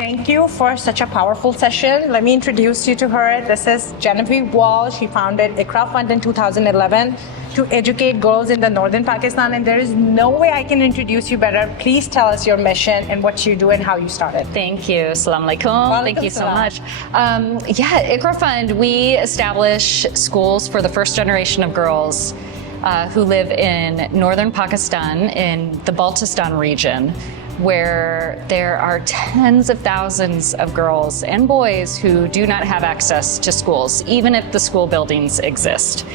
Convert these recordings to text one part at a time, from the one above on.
Thank you for such a powerful session. Let me introduce you to her. This is Genevieve Walsh. She founded Iqra Fund in 2011 to educate girls in the northern Pakistan, and there is no way I can introduce you better. Please tell us your mission and what you do and how you started. Thank you. Assalamu alaikum. Thank you so much. Iqra Fund, we establish schools for the first generation of girls who live in northern Pakistan in the Baltistan region, where there are tens of thousands of girls and boys who do not have access to schools, even if the school buildings exist.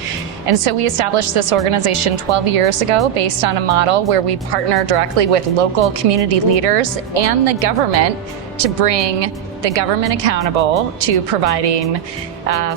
And so we established this organization 12 years ago based on a model where we partner directly with local community leaders and the government to bring the government accountable to providing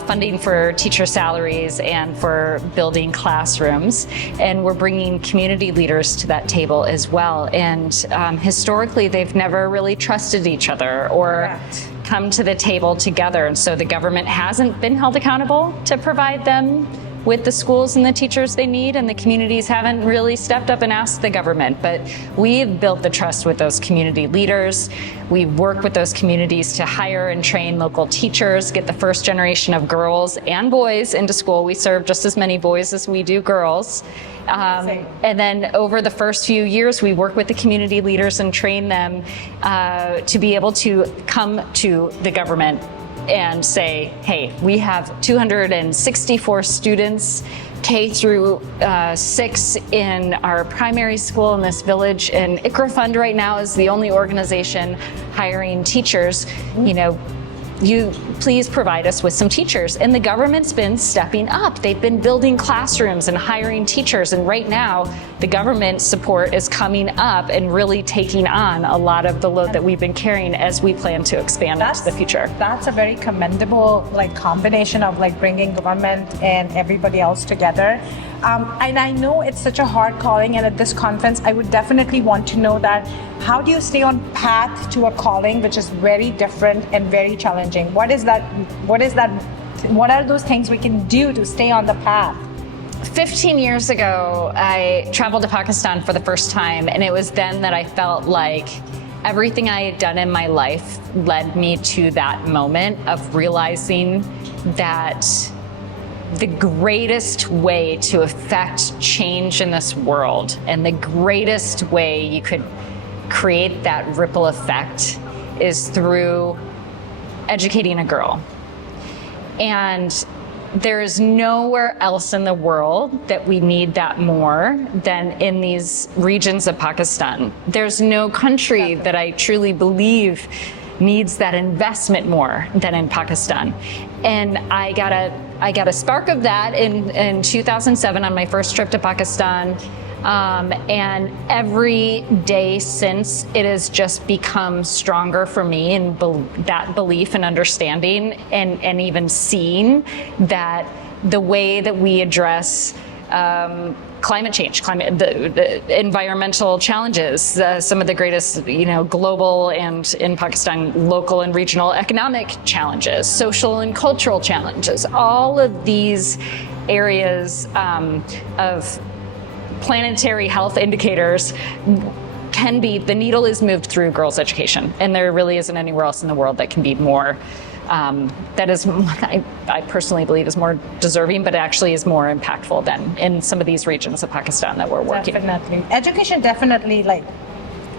funding for teacher salaries and for building classrooms. And we're bringing community leaders to that table as well. And historically, they've never really trusted each other or come to the table together. And so the government hasn't been held accountable to provide them with the schools and the teachers they need, and the communities haven't really stepped up and asked the government. But we've built the trust with those community leaders. We work with those communities to hire and train local teachers, get the first generation of girls and boys into school. We serve just as many boys as we do girls. And then over the first few years, we work with the community leaders and train them to be able to come to the government and say, hey, we have 264 students, K through 6 in our primary school in this village, and Iqra Fund right now is the only organization hiring teachers. You know, you please provide us with some teachers. And the government's been stepping up. They've been building classrooms and hiring teachers. And right now, the government support is coming up and really taking on a lot of the load that we've been carrying as we plan to expand into the future. That's a very commendable combination of bringing government and everybody else together. And I know it's such a hard calling, and at this conference, I would definitely want to know that how do you stay on path to a calling which is very different and very challenging? What is that? What are those things we can do to stay on the path? 15 years ago, I traveled to Pakistan for the first time, and it was then that I felt like everything I had done in my life led me to that moment of realizing that the greatest way to affect change in this world and the greatest way you could create that ripple effect is through educating a girl. And there is nowhere else in the world that we need that more than in these regions of Pakistan. There's no country that I truly believe needs that investment more than in Pakistan. And I got a spark of that in 2007 on my first trip to Pakistan. And every day since, it has just become stronger for me in that belief and understanding, and even seeing that the way that we address climate change, the environmental challenges, some of the greatest, global and in Pakistan, local and regional economic challenges, social and cultural challenges, all of these areas of planetary health indicators the needle is moved through girls' education, and there really isn't anywhere else in the world that can be more, that is, I personally believe is more deserving, but actually is more impactful than in some of these regions of Pakistan that we're working. Definitely. Education definitely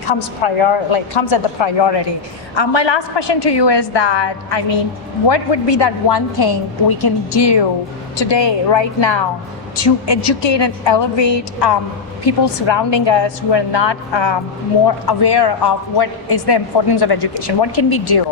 comes at the priority. My last question to you is that, what would be that one thing we can do today, right now, to educate and elevate people surrounding us who are not more aware of what is the importance of education? What can we do?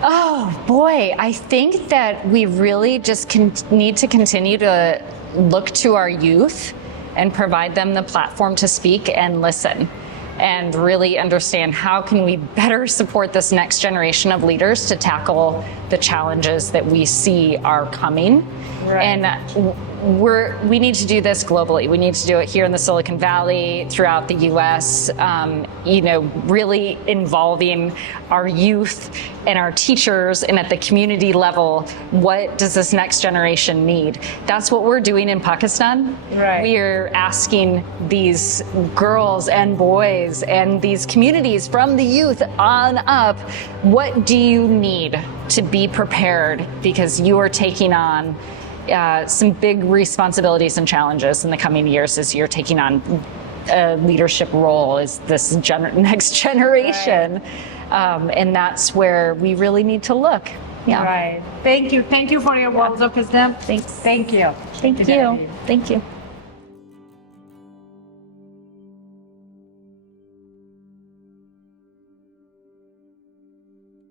Oh boy, I think that we really just need to continue to look to our youth and provide them the platform to speak and listen, and really understand how can we better support this next generation of leaders to tackle the challenges that we see are coming. Right. And we need to do this globally. We need to do it here in the Silicon Valley, throughout the US, really involving our youth and our teachers, and at the community level, what does this next generation need? That's what we're doing in Pakistan. Right. We are asking these girls and boys and these communities from the youth on up, what do you need to be prepared? Because you are taking on some big responsibilities and challenges in the coming years as you're taking on a leadership role as this next generation. Right. And that's where we really need to look. Yeah. Right. Thank you. Thank you for your words of wisdom. Thanks. Thank you. Thank you. Thank you.